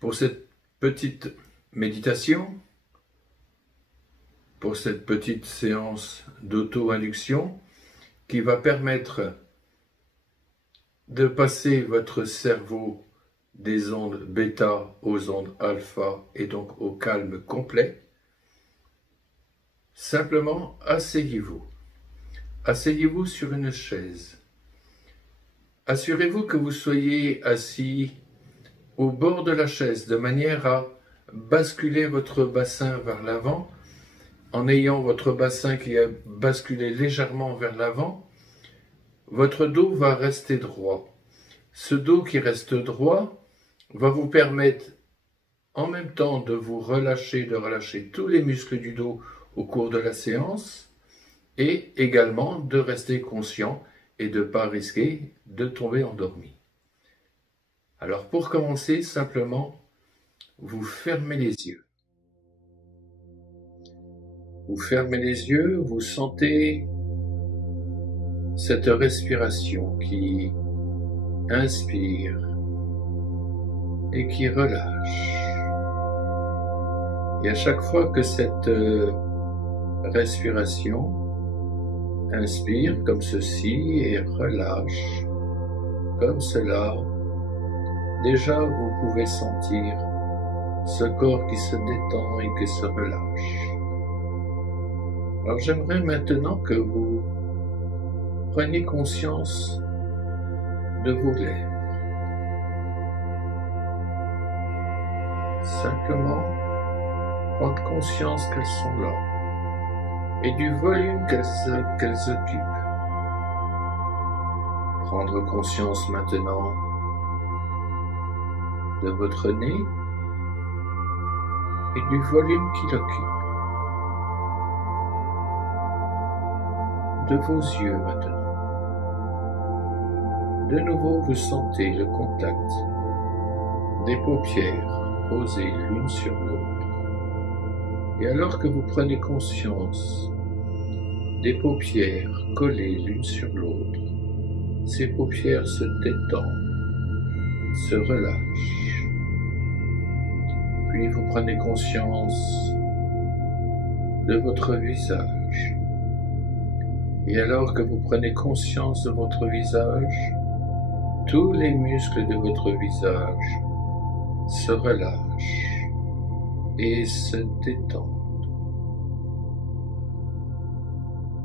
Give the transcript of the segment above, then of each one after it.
Pour cette petite méditation, pour cette petite séance d'auto-induction qui va permettre de passer votre cerveau des ondes bêta aux ondes alpha et donc au calme complet, simplement asseyez-vous. Asseyez-vous sur une chaise. Assurez-vous que vous soyez assis au bord de la chaise de manière à basculer votre bassin vers l'avant en ayant votre bassin qui a basculé légèrement vers l'avant. Votre dos va rester droit. Ce dos qui reste droit va vous permettre en même temps de vous relâcher, de relâcher tous les muscles du dos au cours de la séance et également de rester conscient et de ne pas risquer de tomber endormi. Alors pour commencer, simplement, vous fermez les yeux. Vous fermez les yeux, vous sentez cette respiration qui inspire et qui relâche. Et à chaque fois que cette respiration inspire comme ceci et relâche comme cela, déjà vous pouvez sentir ce corps qui se détend et qui se relâche. Alors j'aimerais maintenant que vous preniez conscience de vos lèvres. Simplement prendre conscience qu'elles sont là et du volume qu'elles occupent. Prendre conscience maintenant de votre nez et du volume qu'il occupe. De vos yeux maintenant. De nouveau, vous sentez le contact des paupières posées l'une sur l'autre. Et alors que vous prenez conscience des paupières collées l'une sur l'autre, ces paupières se détendent, se relâchent. Puis vous prenez conscience de votre visage. Et alors que vous prenez conscience de votre visage, tous les muscles de votre visage se relâchent et se détendent.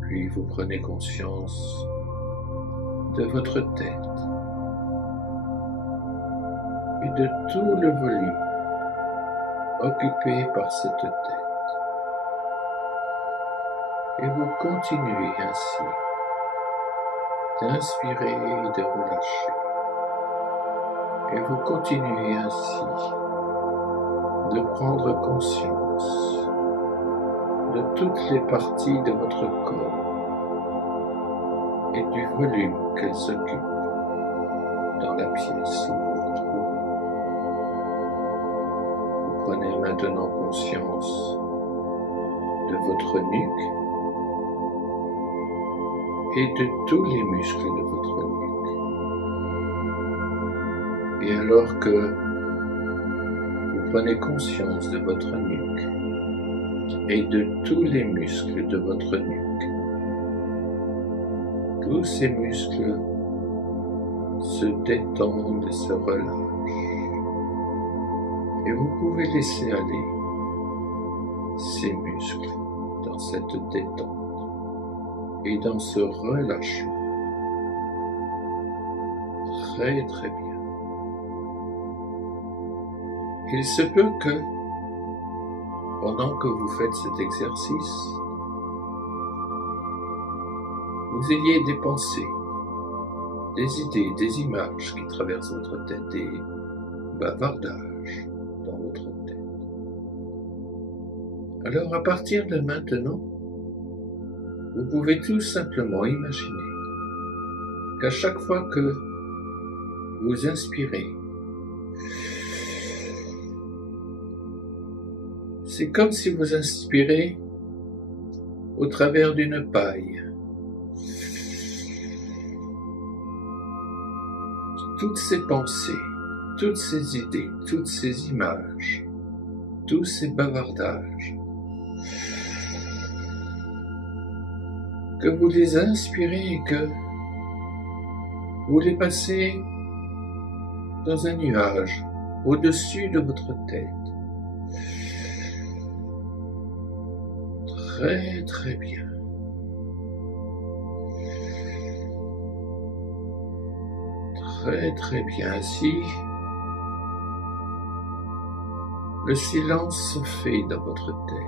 Puis vous prenez conscience de votre tête et de tout le volume occupé par cette tête. Et vous continuez ainsi d'inspirer et de relâcher. Et vous continuez ainsi de prendre conscience de toutes les parties de votre corps et du volume qu'elles occupent dans la pièce où vous vous trouvez. Vous prenez maintenant conscience de votre nuque et de tous les muscles de votre nuque. Et alors que vous prenez conscience de votre nuque et de tous les muscles de votre nuque, tous ces muscles se détendent et se relâchent. Et vous pouvez laisser aller ces muscles dans cette détente et dans ce relâchement. Très très bien. Il se peut que, pendant que vous faites cet exercice, vous ayez des pensées, des idées, des images qui traversent votre tête, des bavardages dans votre tête. Alors à partir de maintenant, vous pouvez tout simplement imaginer qu'à chaque fois que vous inspirez, c'est comme si vous inspirez au travers d'une paille. Toutes ces pensées, toutes ces idées, toutes ces images, tous ces bavardages, que vous les inspirez et que vous les passez dans un nuage au-dessus de votre tête. Très très bien. Très très bien. Ainsi, le silence se fait dans votre tête.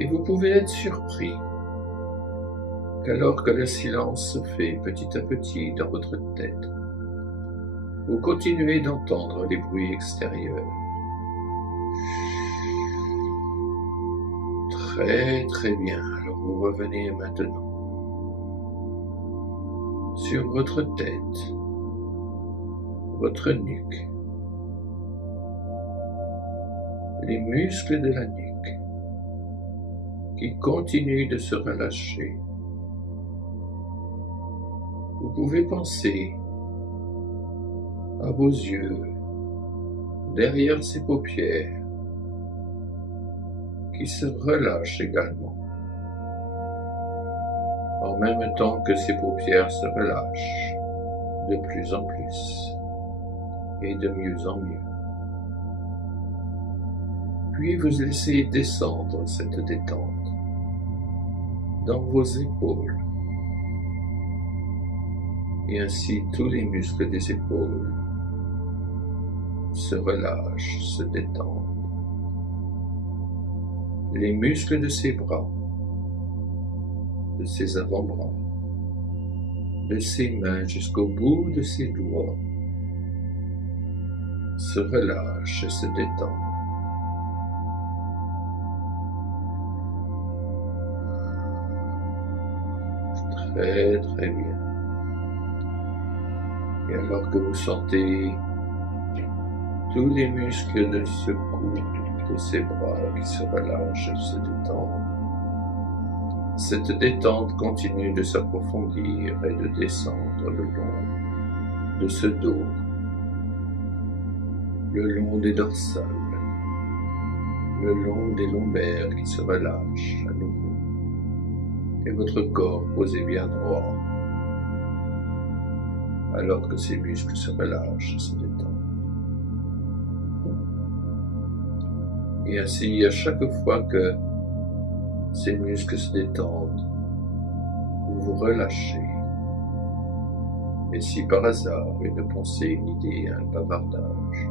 Et vous pouvez être surpris qu'alors que le silence se fait petit à petit dans votre tête, vous continuez d'entendre les bruits extérieurs. Très très bien. Alors vous revenez maintenant sur votre tête, votre nuque, les muscles de la nuque qui continuent de se relâcher. Vous pouvez penser à vos yeux, derrière ces paupières, qui se relâchent également, en même temps que ces paupières se relâchent de plus en plus et de mieux en mieux. Puis vous laissez descendre cette détente dans vos épaules, et ainsi tous les muscles des épaules se relâchent, se détendent. Les muscles de ses bras, de ses avant-bras, de ses mains jusqu'au bout de ses doigts se relâchent et se détendent. Très très bien. Et alors que vous sentez tous les muscles de ce cou, de ses bras qui se relâchent et se détendent, cette détente continue de s'approfondir et de descendre le long de ce dos, le long des dorsales, le long des lombaires qui se relâchent à nouveau, et votre corps posé bien droit, alors que ces muscles se relâchent et se détendent. Et ainsi, à chaque fois que ces muscles se détendent, vous vous relâchez. Et si par hasard une pensée, une idée, un bavardage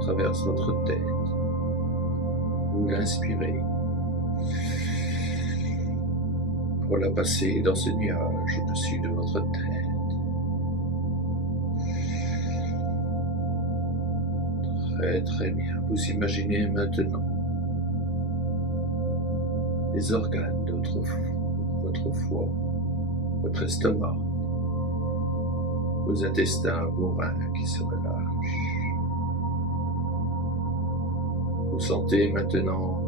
traverse votre tête, vous l'inspirez pour la passer dans ce nuage au-dessus de votre tête. Très très bien. Vous imaginez maintenant les organes de votre foie, votre estomac, vos intestins, vos reins qui se relâchent. Vous sentez maintenant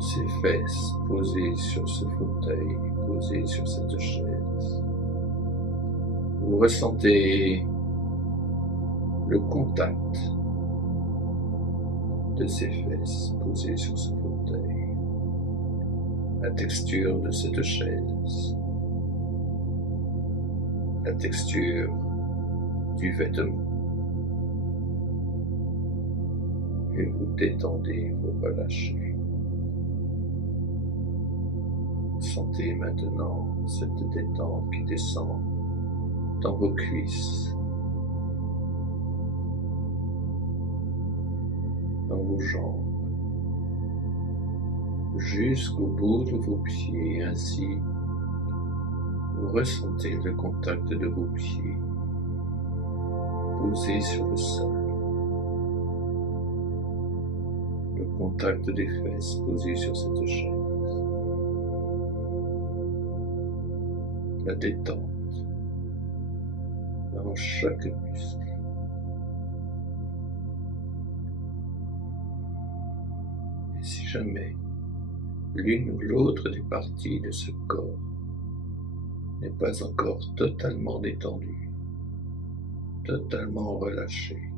ces fesses posées sur ce fauteuil, posées sur cette chaise. Vous ressentez le contact de ces fesses posées sur ce fauteuil, la texture de cette chaise, la texture du vêtement, et vous détendez, vous relâchez. Sentez maintenant cette détente qui descend dans vos cuisses, dans vos jambes, jusqu'au bout de vos pieds. Ainsi, vous ressentez le contact de vos pieds posés sur le sol, le contact des fesses posées sur cette chaise, la détente dans chaque muscle. Et si jamais l'une ou l'autre des parties de ce corps n'est pas encore totalement détendue, totalement relâchée.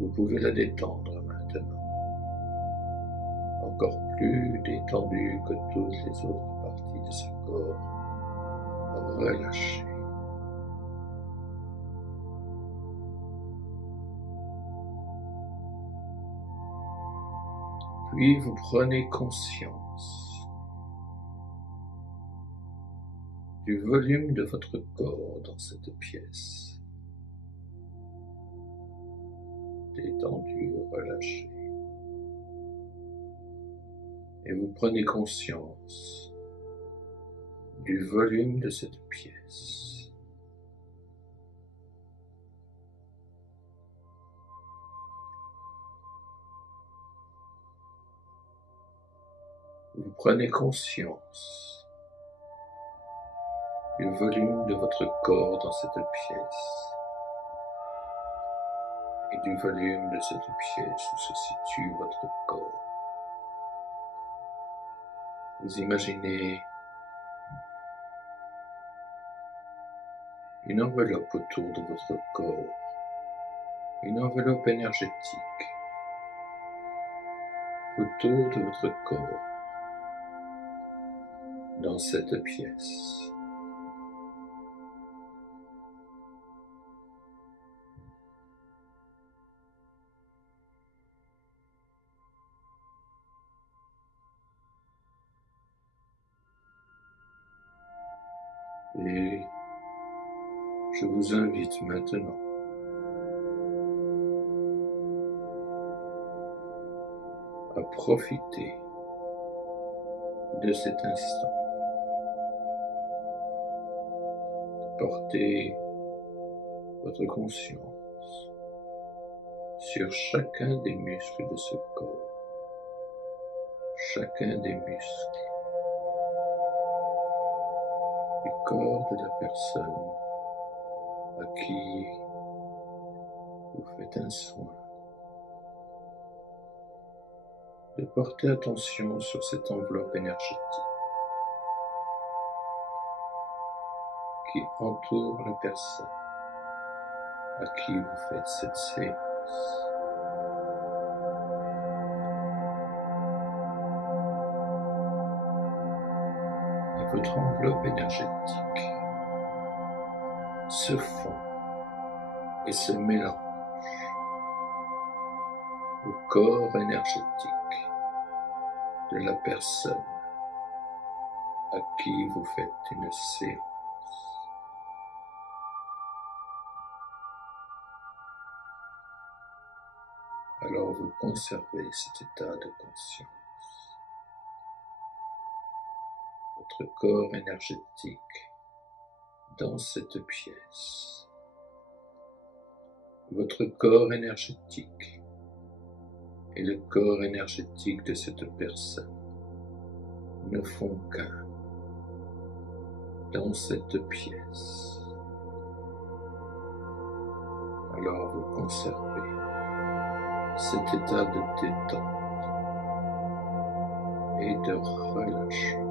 Vous pouvez la détendre maintenant, encore plus détendue que toutes les autres parties de ce corps, relâchée. Puis vous prenez conscience du volume de votre corps dans cette pièce, détendu, relâché. Et vous prenez conscience du volume de cette pièce. Vous prenez conscience du volume de votre corps dans cette pièce et du volume de cette pièce où se situe votre corps. Vous imaginez une enveloppe autour de votre corps, une enveloppe énergétique autour de votre corps dans cette pièce. Et je vous invite maintenant à profiter de cet instant, porter votre conscience sur chacun des muscles de ce corps, chacun des muscles du corps de la personne à qui vous faites un soin, de porter attention sur cette enveloppe énergétique qui entoure la personne à qui vous faites cette séance. Et votre enveloppe énergétique se fond et se mélange au corps énergétique de la personne à qui vous faites une séance. Alors vous conservez cet état de conscience. Votre corps énergétique dans cette pièce. Votre corps énergétique et le corps énergétique de cette personne ne font qu'un dans cette pièce. Alors vous conservez cet état de détente et de relâchement.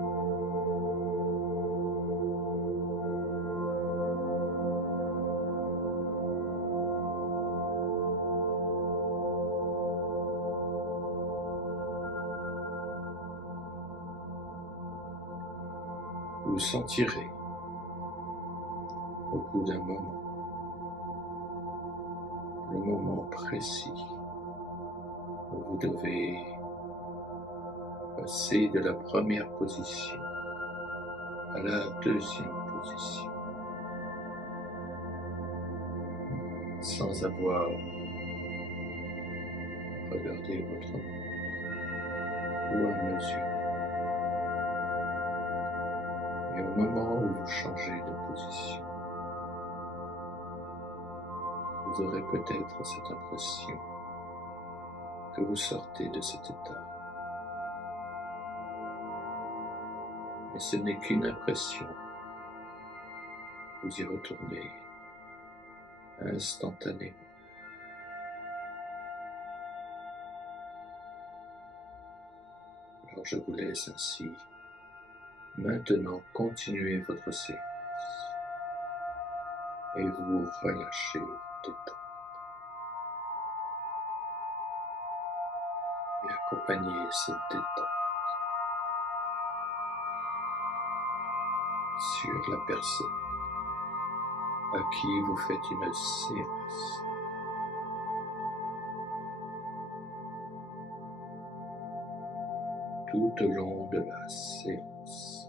Vous sentirez au bout d'un moment, le moment précis où vous devez passer de la première position à la deuxième position, sans avoir regardé votre montre ou à mesure. Et au moment où vous changez de position, vous aurez peut-être cette impression que vous sortez de cet état. Mais ce n'est qu'une impression. Vous y retournez instantanément. Alors je vous laisse ainsi Maintenant, continuez votre séance et vous relâchez, vous détendez. Et accompagnez cette détente sur la personne à qui vous faites une séance. Tout au long de la séance.